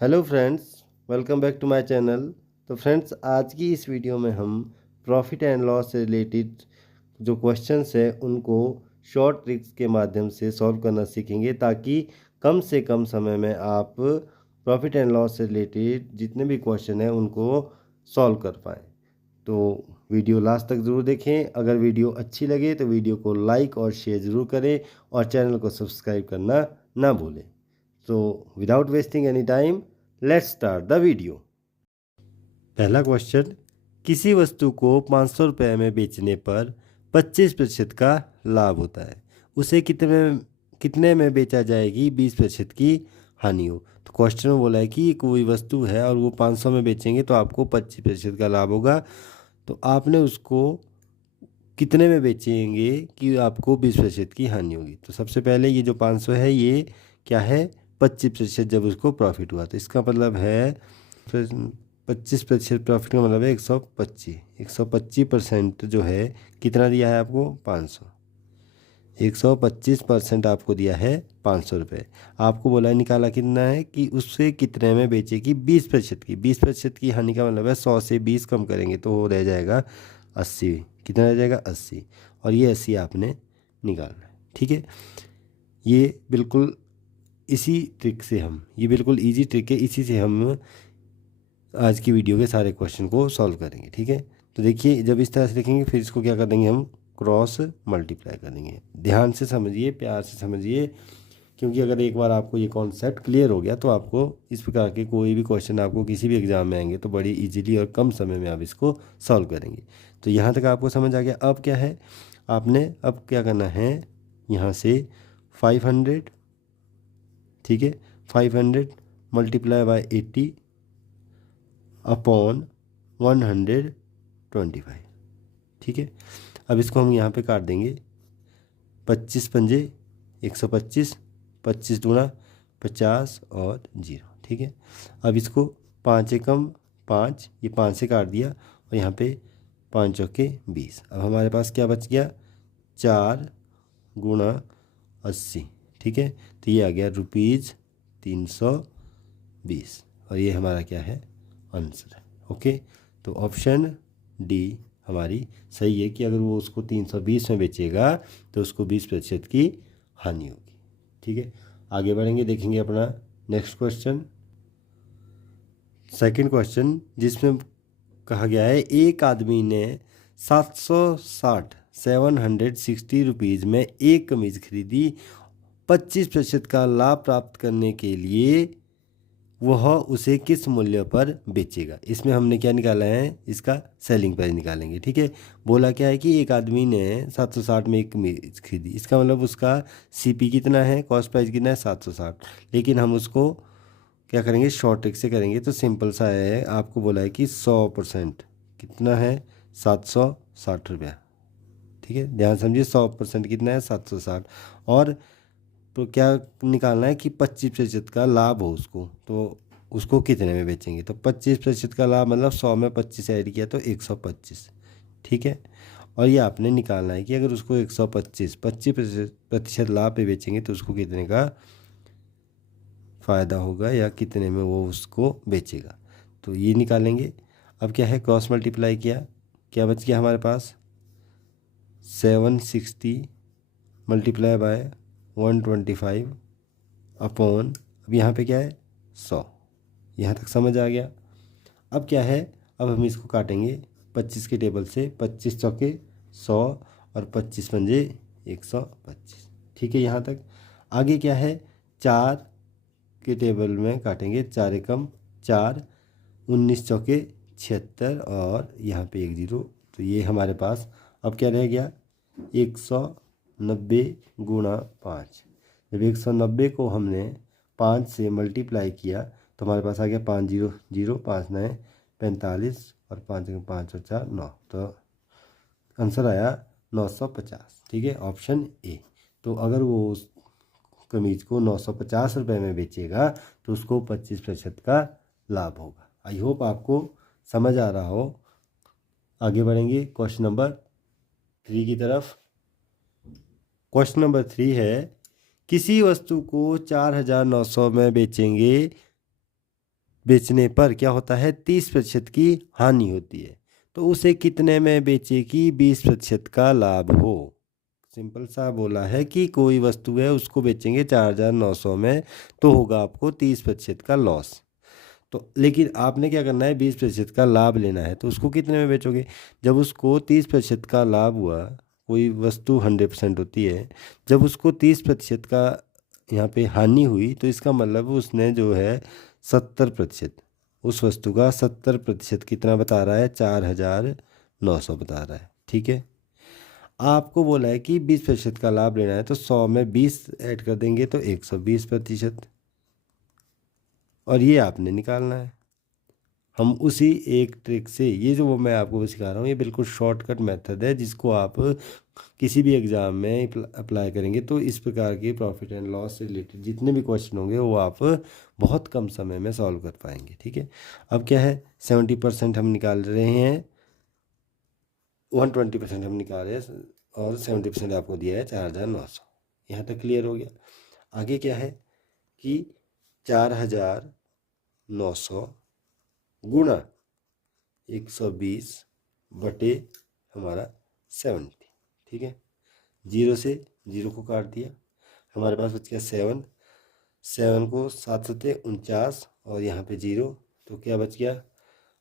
Hello friends, welcome back to my channel. तो friends, आज की इस वीडियो में हम प्रॉफिट एंड लॉस से रिलेटेड जो क्वेश्चंस है उनको शॉर्ट ट्रिक्स के माध्यम से सॉल्व करना सीखेंगे, ताकि कम से कम समय में आप प्रॉफिट एंड लॉस से रिलेटेड जितने भी क्वेश्चन हैं उनको सॉल्व कर पाएँ। तो वीडियो लास्ट तक ज़रूर देखें। अगर वीडियो अच्छी लगे तो वीडियो को लाइक और शेयर ज़रूर करें और चैनल को सब्सक्राइब करना ना भूलें। So without wasting any time, let's start the video। पहला क्वेश्चन, किसी वस्तु को 500 रुपये में बेचने पर 25% का लाभ होता है, उसे कितने में बेचा जाएगी 20% की हानि हो। तो क्वेश्चन में बोला है कि कोई वस्तु है और वो 500 में बेचेंगे तो आपको 25% का लाभ होगा। तो आपने उसको कितने में बेचेंगे कि आपको 20% की हानि होगी। तो सबसे पहले ये जो 500 है ये क्या है, 25% जब उसको प्रॉफिट हुआ, तो इसका मतलब है 25% प्रॉफिट का मतलब है 125% जो है कितना दिया है आपको 500। 125% आपको दिया है 500 रुपये। आपको बोला है निकाला कितना है कि उससे कितने में बेचेगी 20% की। 20% की हानि का मतलब है 100 से 20 कम करेंगे तो वो रह जाएगा 80। कितना रह जाएगा 80, और ये 80 आपने निकालना है। ठीक है, ये बिल्कुल इसी ट्रिक से हम ये बिल्कुल इजी ट्रिक है, इसी से हम आज की वीडियो के सारे क्वेश्चन को सॉल्व करेंगे। ठीक है, तो देखिए जब इस तरह से देखेंगे फिर इसको क्या कर देंगे, हम क्रॉस मल्टीप्लाई कर देंगे। ध्यान से समझिए, प्यार से समझिए, क्योंकि अगर एक बार आपको ये कॉन्सेप्ट क्लियर हो गया तो आपको इस प्रकार के कोई भी क्वेश्चन आपको किसी भी एग्जाम में आएंगे तो बड़ी इजीली और कम समय में आप इसको सॉल्व करेंगे। तो यहाँ तक आपको समझ आ गया। अब क्या है, आपने अब क्या करना है, यहाँ से 500, ठीक है, 500 मल्टीप्लाई बाय 80 अपॉन 125। ठीक है, अब इसको हम यहाँ पे काट देंगे। 25 पंजे 125, 25 दूना 50 और 0। ठीक है, अब इसको 5 एकम 5, ये 5 से काट दिया और यहाँ पे 5 चौके 20। अब हमारे पास क्या बच गया, 4 गुणा 80। ठीक है, तो ये आ गया ₹320, और ये हमारा क्या है, आंसर है। ओके, तो ऑप्शन डी हमारी सही है कि अगर वो उसको 320 में बेचेगा तो उसको 20% की हानि होगी। ठीक है, आगे बढ़ेंगे, देखेंगे अपना नेक्स्ट क्वेश्चन। सेकंड क्वेश्चन, जिसमें कहा गया है एक आदमी ने 760 रुपीज़ में एक कमीज़ खरीदी। 25% का लाभ प्राप्त करने के लिए वह उसे किस मूल्य पर बेचेगा। इसमें हमने क्या निकाला है, इसका सेलिंग प्राइस निकालेंगे। ठीक है, बोला क्या है कि एक आदमी ने 760 में एक कमीज खरीदी, इसका मतलब उसका सीपी कितना है, कॉस्ट प्राइस कितना है 760। लेकिन हम उसको क्या करेंगे, शॉर्ट ट्रिक से करेंगे। तो सिंपल सा है, आपको बोला है कि 100% कितना है 760 रुपया। ठीक है, ध्यान समझिए, 100% कितना है 760। और तो क्या निकालना है कि 25% का लाभ हो उसको, तो उसको कितने में बेचेंगे। तो 25% का लाभ मतलब 100 में 25 ऐड किया तो 125। ठीक है, और ये आपने निकालना है कि अगर उसको 25% लाभ पे बेचेंगे तो उसको कितने का फ़ायदा होगा या कितने में वो उसको बेचेगा। तो ये निकालेंगे। अब क्या है, क्रॉस मल्टीप्लाई किया, क्या बच गया हमारे पास, 760 मल्टीप्लाई बाय 125 अपॉन, अब यहाँ पे क्या है 100। यहाँ तक समझ आ गया। अब क्या है, अब हम इसको काटेंगे 25 के टेबल से, 25 चौके 100 और 25 पंजे 125। ठीक है, यहाँ तक। आगे क्या है, 4 के टेबल में काटेंगे, 4 एकम 4, 19 चौके 76 और यहाँ पे 1 0। तो ये हमारे पास अब क्या रह गया, 190 गुणा 5। जब 190 को हमने 5 से मल्टीप्लाई किया तो हमारे पास आ गया 5 0 0, 5 9 45 और 5 5 और 4 9। तो आंसर आया 950। ठीक है, ऑप्शन ए। तो अगर वो उस कमीज को 950 रुपये में बेचेगा तो उसको 25% का लाभ होगा। आई होप आपको समझ आ रहा हो। आगे बढ़ेंगे क्वेश्चन नंबर 3 की तरफ। क्वेश्चन नंबर 3 है, किसी वस्तु को 4900 में बेचेंगे बेचने पर क्या होता है, 30% की हानि होती है, तो उसे कितने में बेचे कि 20% का लाभ हो। सिंपल सा बोला है कि कोई वस्तु है उसको बेचेंगे 4,900 में, तो होगा आपको 30% का लॉस। तो लेकिन आपने क्या करना है, 20% का लाभ लेना है, तो उसको कितने में बेचोगे। जब उसको 30% का लाभ हुआ, कोई वस्तु 100% होती है, जब उसको 30% का यहाँ पे हानि हुई, तो इसका मतलब उसने जो है 70%, उस वस्तु का 70% कितना बता रहा है, 4,900 बता रहा है। ठीक है, आपको बोला है कि 20% का लाभ लेना है, तो 100 में 20 ऐड कर देंगे तो 120%, और ये आपने निकालना है। हम उसी एक ट्रिक से, ये जो मैं आपको सिखा रहा हूँ, ये बिल्कुल शॉर्टकट मेथड है, जिसको आप किसी भी एग्ज़ाम में अप्लाई करेंगे तो इस प्रकार के प्रॉफिट एंड लॉस से रिलेटेड जितने भी क्वेश्चन होंगे वो आप बहुत कम समय में सॉल्व कर पाएंगे। ठीक है, अब क्या है, 70% हम निकाल रहे हैं, 120% हम निकाल रहे हैं, और 70% आपको दिया है 4,900। यहाँ तक क्लियर हो गया। आगे क्या है कि 4,900 गुणा 120 बटे हमारा 70। ठीक है, 0 से 0 को काट दिया, हमारे पास बच गया 7, 7 को 7 सते 49, और यहाँ पे 0, तो क्या बच गया,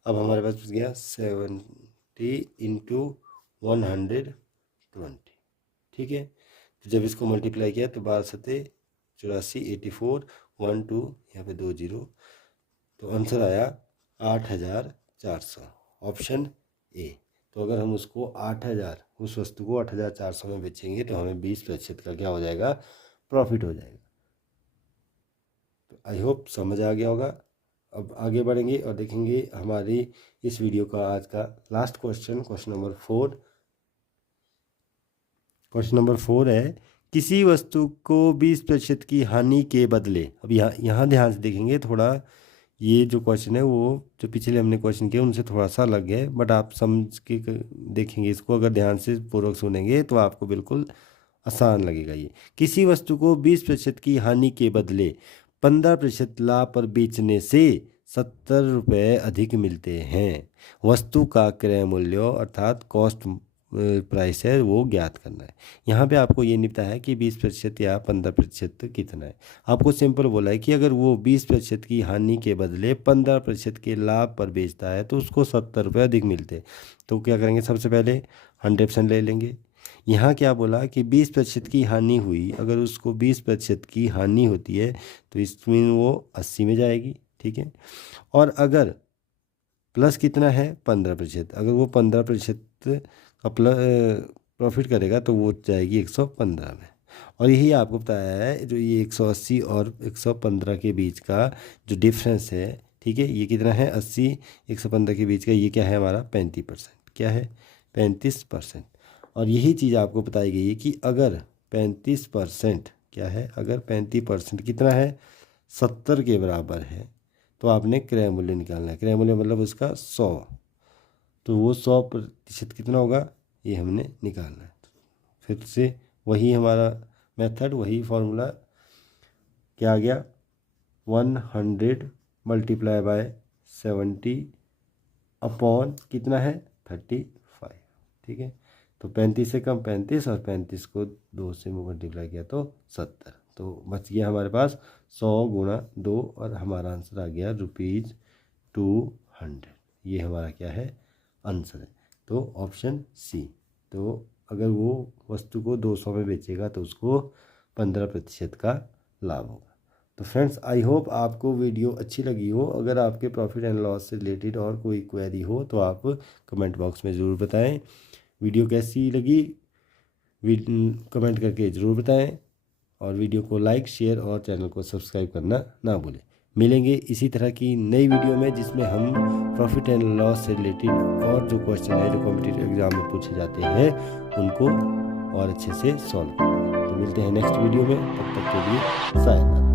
अब हमारे पास बच गया 70 इंटू 120। ठीक है, तो जब इसको मल्टीप्लाई किया तो 12 सते 84, 84, 1 2, यहाँ पे 2 0, तो आंसर आया 8,400, ऑप्शन ए। तो अगर हम उसको 8,000, उस वस्तु को 8,400 में बेचेंगे तो हमें 20% का क्या हो जाएगा, प्रॉफिट हो जाएगा। तो आई होप समझ आ गया होगा। अब आगे बढ़ेंगे और देखेंगे हमारी इस वीडियो का आज का last question, question number 4। Question number 4 है, किसी वस्तु को 20% की हानि के बदले, अब यहाँ ध्यान से देखेंगे थोड़ा, ये जो क्वेश्चन है वो जो पिछले हमने क्वेश्चन किया उनसे थोड़ा सा अलग है, बट आप समझ के देखेंगे इसको, अगर ध्यान से पूर्वक सुनेंगे तो आपको बिल्कुल आसान लगेगा। ये किसी वस्तु को 20% की हानि के बदले 15% लाभ पर बेचने से 70 रुपये अधिक मिलते हैं। वस्तु का क्रय मूल्य अर्थात कॉस्ट प्राइस है वो ज्ञात करना है। यहाँ पे आपको ये नहीं पता है कि 20% या 15% कितना है। आपको सिंपल बोला है कि अगर वो 20% की हानि के बदले 15% के लाभ पर बेचता है तो उसको 70 रुपये अधिक मिलते। तो क्या करेंगे, सबसे पहले 100% ले लेंगे। यहाँ क्या बोला कि 20% की हानि हुई, अगर उसको 20% की हानि होती है तो इसमें वो 80 में जाएगी। ठीक है, और अगर प्लस कितना है 15%, अगर वो 15% का प्रॉफिट करेगा तो वो जाएगी 115 में। और यही आपको बताया है, जो ये 180 और 115 के बीच का जो डिफरेंस है, ठीक है, ये कितना है 80 115 के बीच का, ये क्या है हमारा 35%, क्या है 35%। और यही चीज़ आपको बताई गई है कि अगर 35% क्या है, अगर 35% कितना है 70 के बराबर है, तो आपने क्रय मूल्य निकालना है। क्रय मूल्य मतलब उसका 100, तो वो 100% कितना होगा ये हमने निकालना है। फिर से वही हमारा मेथड, वही फॉर्मूला, क्या आ गया 100 मल्टीप्लाई बाय 70 अपॉन कितना है 35। ठीक है, तो 35 से कम 35, और 35 को 2 से मल्टीप्लाई किया तो 70, तो बच गया हमारे पास 100 गुणा 2, और हमारा आंसर आ गया ₹200। ये हमारा क्या है आंसर है, तो ऑप्शन सी। तो अगर वो वस्तु को 200 में बेचेगा तो उसको 15% का लाभ होगा। तो फ्रेंड्स, आई होप आपको वीडियो अच्छी लगी हो। अगर आपके प्रॉफिट एंड लॉस से रिलेटेड और कोई क्वेरी हो तो आप कमेंट बॉक्स में ज़रूर बताएं। वीडियो कैसी लगी कमेंट करके ज़रूर बताएं, और वीडियो को लाइक, शेयर और चैनल को सब्सक्राइब करना ना भूलें। मिलेंगे इसी तरह की नई वीडियो में जिसमें हम प्रॉफिट एंड लॉस से रिलेटेड और जो क्वेश्चन है जो कॉम्पिटिटिव एग्जाम में पूछे जाते हैं उनको और अच्छे से सॉल्व करेंगे। तो मिलते हैं नेक्स्ट वीडियो में, तब तक के लिए सायद।